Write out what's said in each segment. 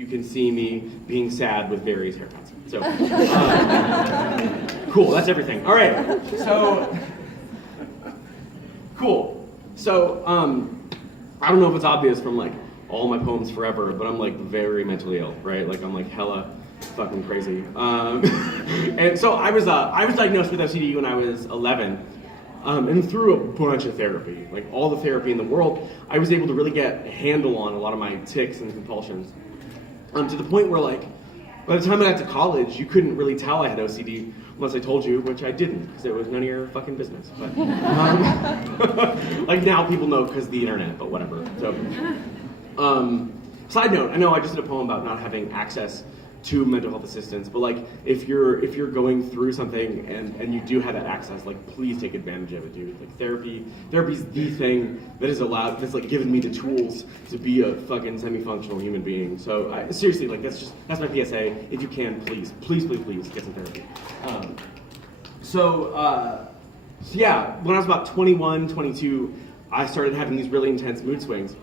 You can see me being sad with various haircuts. So, cool, that's everything. All right, so, cool. So, I don't know if it's obvious from like all my poems forever, but I'm like very mentally ill, right? Like I'm like hella fucking crazy. And so I was diagnosed with OCD when I was 11. And through a bunch of therapy, like all the therapy in the world, I was able to really get a handle on a lot of my tics and compulsions. To the point where, like, by the time I got to college, you couldn't really tell I had OCD unless I told you, which I didn't, because it was none of your fucking business. But, like, now people know because of the internet, but whatever. So, side note, I know I just did a poem about not having access to mental health assistance, but like, if you're going through something and you do have that access, like, please take advantage of it, dude. Like, therapy's the thing that's like given me the tools to be a fucking semi-functional human being. So seriously, like, that's my PSA. If you can, please get some therapy. So yeah, when I was about 21, 22, I started having these really intense mood swings.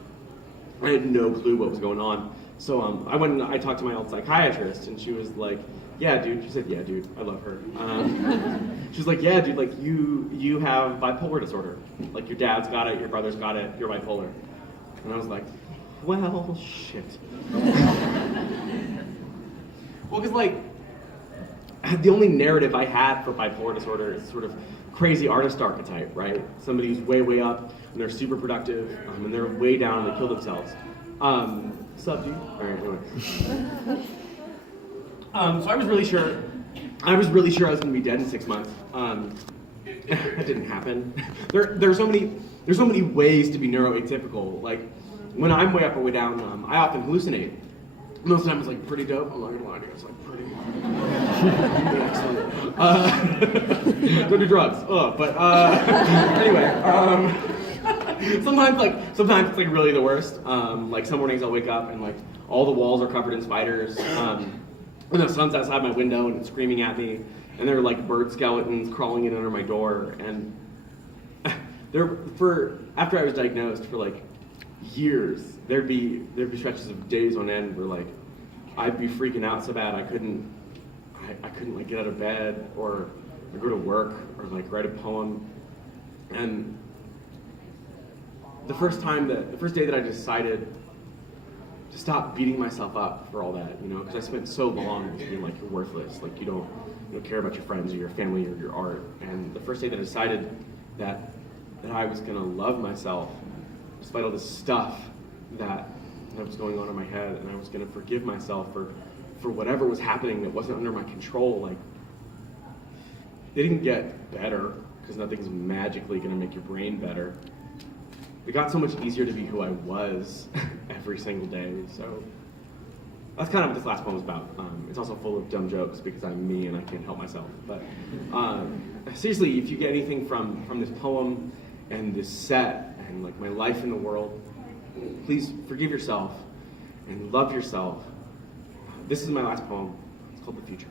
I had no clue what was going on. So I went and I talked to my old psychiatrist, and she was like, "Yeah, dude." She said, "Yeah, dude, I love her." She was like, "Yeah, dude, like you have bipolar disorder. Like your dad's got it, your brother's got it, you're bipolar." And I was like, "Well, shit." Well, because like the only narrative I had for bipolar disorder is sort of crazy artist archetype, right? Somebody who's way up and they're super productive, and they're way down and they kill themselves. Sup, dude? All right, anyway. So I was really sure I was going to be dead in 6 months. That didn't happen. There's so many ways to be neuroatypical. Like when I'm way up or way down, I often hallucinate. Most of the time it's like pretty dope. I'm not gonna lie to you, it's like pretty. Don't do drugs. But anyway. Sometimes it's like really the worst. Like some mornings I'll wake up and like all the walls are covered in spiders. And the sun's outside my window and it's screaming at me. And there are like bird skeletons crawling in under my door. And after I was diagnosed, for like years, there'd be stretches of days on end where like I'd be freaking out so bad I couldn't like get out of bed or go to work or like write a poem. And the first day that I decided to stop beating myself up for all that, because I spent so long being like, you're worthless, like you don't care about your friends or your family or your art. And the first day that I decided that I was gonna love myself despite all this stuff that was going on in my head, and I was gonna forgive myself for whatever was happening that wasn't under my control. Like, it didn't get better, because nothing's magically gonna make your brain better. It got so much easier to be who I was every single day. So that's kind of what this last poem is about. It's also full of dumb jokes because I'm me and I can't help myself. But seriously, if you get anything from this poem and this set and like my life in the world, please forgive yourself and love yourself. This is my last poem. It's called The Future.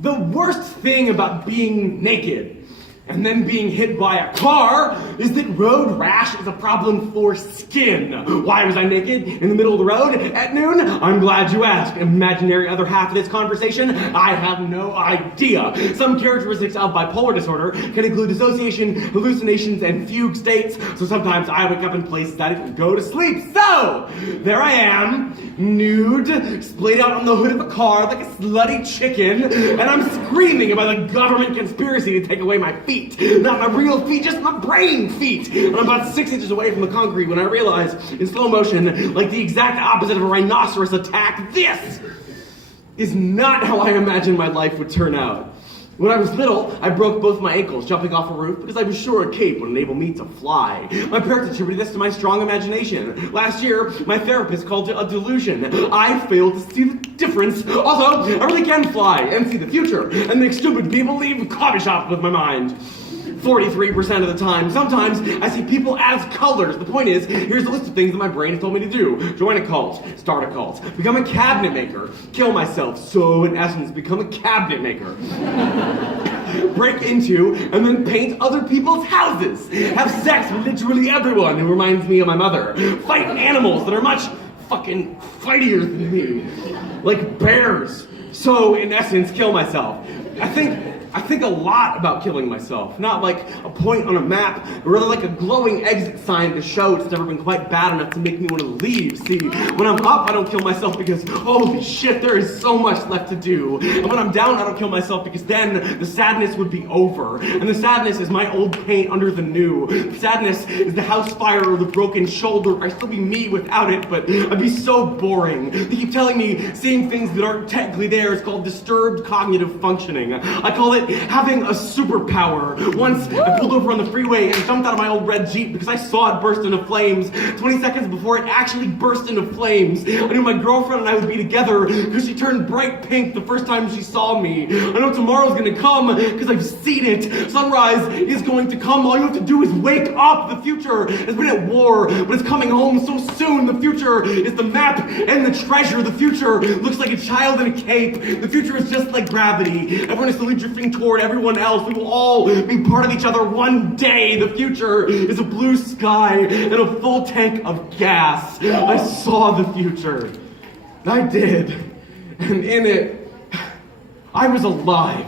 The worst thing about being naked and then being hit by a car is that road rash is a problem for skin. Why was I naked in the middle of the road at noon? I'm glad you asked. Imaginary other half of this conversation, I have no idea. Some characteristics of bipolar disorder can include dissociation, hallucinations, and fugue states, so sometimes I wake up in places I didn't go to sleep. So, there I am, nude, splayed out on the hood of a car like a slutty chicken, and I'm screaming about a government conspiracy to take away my feet. Not my real feet, just my brain feet. And I'm about 6 inches away from the concrete when I realize, in slow motion, like the exact opposite of a rhinoceros attack, this is not how I imagined my life would turn out. When I was little, I broke both my ankles jumping off a roof because I was sure a cape would enable me to fly. My parents attributed this to my strong imagination. Last year, my therapist called it a delusion. I failed to see the difference. Also, I really can fly and see the future and make stupid people leave coffee shops with my mind. 43% of the time. Sometimes I see people as colors. The point is, here's a list of things that my brain has told me to do. Join a cult, start a cult, become a cabinet maker, kill myself, so in essence, become a cabinet maker. Break into and then paint other people's houses. Have sex with literally everyone who reminds me of my mother. Fight animals that are much fucking fightier than me. Like bears. So, in essence, kill myself. I think a lot about killing myself. Not like a point on a map, but rather like a glowing exit sign to show it's never been quite bad enough to make me want to leave. See, when I'm up, I don't kill myself because, holy shit, there is so much left to do. And when I'm down, I don't kill myself because then the sadness would be over. And the sadness is my old paint under the new. The sadness is the house fire or the broken shoulder. I'd still be me without it, but I'd be so boring. They keep telling me seeing things that aren't technically there is called disturbed cognitive functioning. I call it having a superpower. Once I pulled over on the freeway and jumped out of my old red Jeep because I saw it burst into flames. 20 seconds before it actually burst into flames. I knew my girlfriend and I would be together because she turned bright pink the first time she saw me. I know tomorrow's gonna come because I've seen it. Sunrise is going to come. All you have to do is wake up. The future has been at war, but it's coming home so soon. The future is the map and the treasure. The future looks like a child in a cape. The future is just like gravity. Everyone is slowly drifting toward everyone else. We will all be part of each other one day. The future is a blue sky and a full tank of gas. I saw the future. I did. And in it, I was alive.